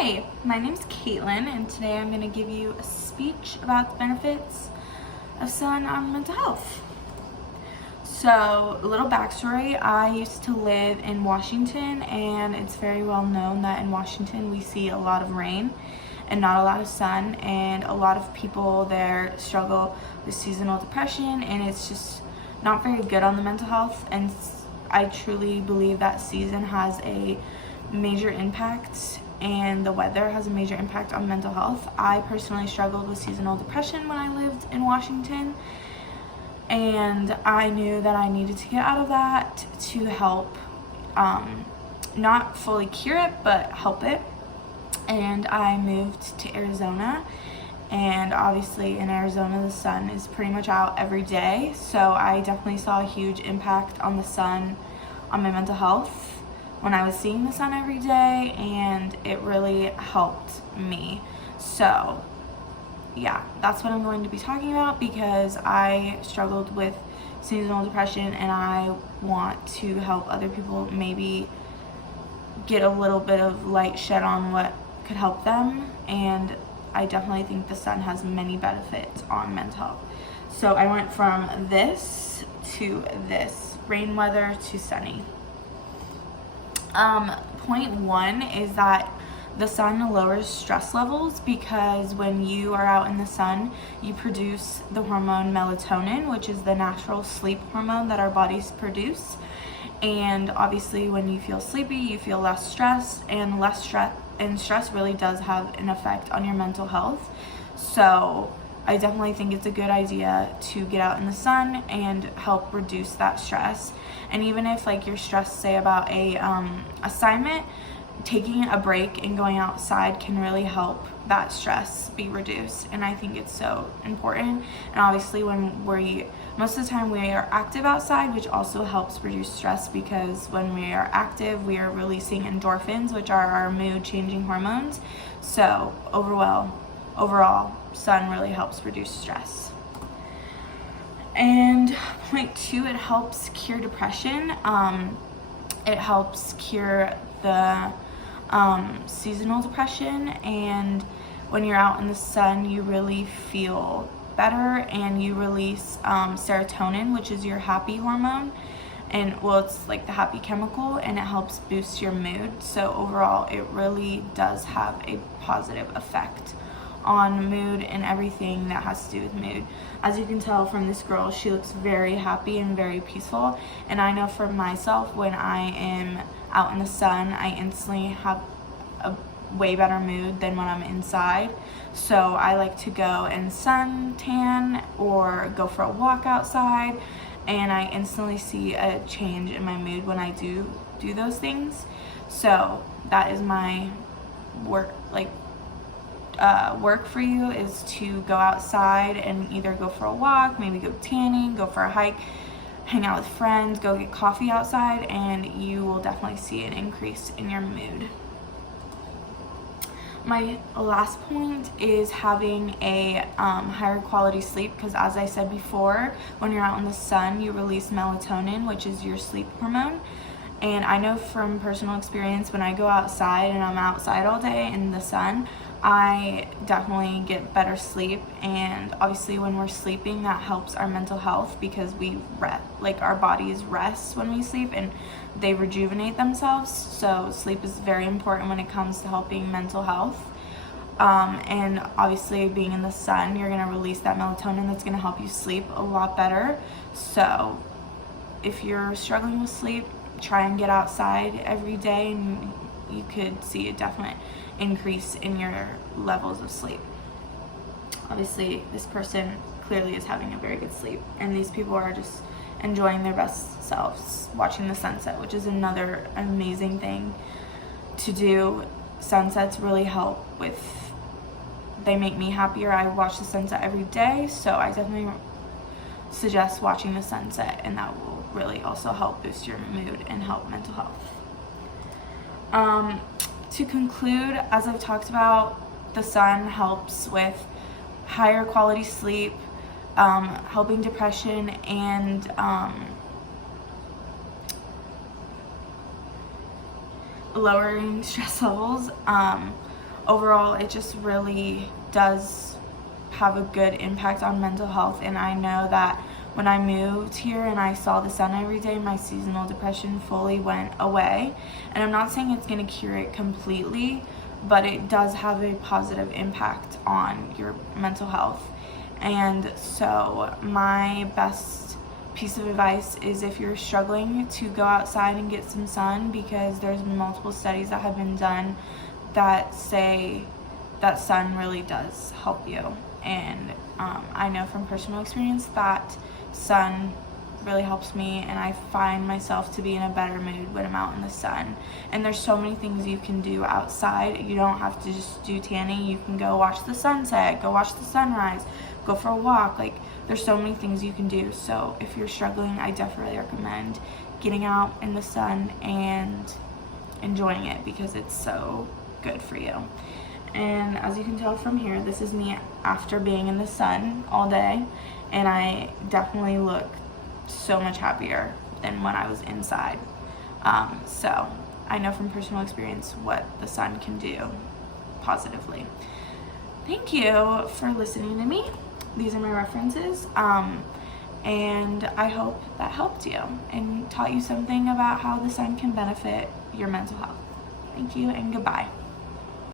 Hi, my name is Caitlin, and today I'm going to give you a speech about the benefits of sun on mental health. So, a little backstory, I used to live in Washington, and it's very well known that in Washington we see a lot of rain and not a lot of sun, and a lot of people there struggle with seasonal depression, and it's just not very good on the mental health. And I truly believe that season has a major impact, and the weather has a major impact on mental health. I personally struggled with seasonal depression when I lived in Washington, and I knew that I needed to get out of that to help not fully cure it, but help it. And I moved to Arizona, and obviously in Arizona the sun is pretty much out every day, so I definitely saw a huge impact on the sun on my mental health when I was seeing the sun every day, and it really helped me. So yeah, that's what I'm going to be talking about, because I struggled with seasonal depression and I want to help other people maybe get a little bit of light shed on what could help them. And I definitely think the sun has many benefits on mental health. So I went from this to this, rain weather to sunny. Point one is that the sun lowers stress levels, because when you are out in the sun, you produce the hormone melatonin, which is the natural sleep hormone that our bodies produce. And obviously when you feel sleepy, you feel less stress, and stress really does have an effect on your mental health. So I definitely think it's a good idea to get out in the sun and help reduce that stress. And even if like you're stressed, say about a assignment, taking a break and going outside can really help that stress be reduced. And I think it's so important. And obviously most of the time we are active outside, which also helps reduce stress, because when we are active we are releasing endorphins, which are our mood changing hormones. So overall sun really helps reduce stress. And point two, it helps cure depression. It helps cure the seasonal depression, and when you're out in the sun you really feel better, and you release serotonin, which is your happy hormone, and it's like the happy chemical, and it helps boost your mood. So overall it really does have a positive effect on mood and everything that has to do with mood. As you can tell from this girl, she looks very happy and very peaceful, and I know for myself, when I am out in the sun I instantly have a way better mood than when I'm inside. So I like to go and suntan or go for a walk outside, and I instantly see a change in my mood when I do those things. So that is my work for you, is to go outside and either go for a walk, maybe go tanning, go for a hike, hang out with friends, go get coffee outside, and you will definitely see an increase in your mood. My last point is having a higher quality sleep, because as I said before, when you're out in the sun you release melatonin, which is your sleep hormone. And I know from personal experience, when I go outside and I'm outside all day in the sun, I definitely get better sleep. And obviously when we're sleeping, that helps our mental health, because our bodies rest when we sleep and they rejuvenate themselves. So sleep is very important when it comes to helping mental health. And obviously being in the sun, you're going to release that melatonin that's going to help you sleep a lot better. So if you're struggling with sleep, try and get outside every day, and you could see a definite increase in your levels of sleep. Obviously this person clearly is having a very good sleep, and these people are just enjoying their best selves watching the sunset, which is another amazing thing to do. Sunsets really help they make me happier. I watch the sunset every day, so I definitely suggest watching the sunset, and that will really also help boost your mood and help mental health. To conclude, as I've talked about, the sun helps with higher quality sleep, helping depression, and lowering stress levels. overall it just really does have a good impact on mental health. And I know that when I moved here and I saw the sun every day, my seasonal depression fully went away. And I'm not saying it's going to cure it completely, but it does have a positive impact on your mental health. And so my best piece of advice is, if you're struggling, to go outside and get some sun, because there's multiple studies that have been done that say that sun really does help you. And I know from personal experience that sun really helps me, and I find myself to be in a better mood when I'm out in the sun. And there's so many things you can do outside. You don't have to just do tanning. You can go watch the sunset, go watch the sunrise, go for a walk. Like, there's so many things you can do. So if you're struggling, I definitely recommend getting out in the sun and enjoying it, because it's so good for you. And as you can tell from here, this is me after being in the sun all day, and I definitely look so much happier than when I was inside. So I know from personal experience what the sun can do positively. Thank you for listening to me. These are my references, and I hope that helped you and taught you something about how the sun can benefit your mental health. Thank you, and goodbye.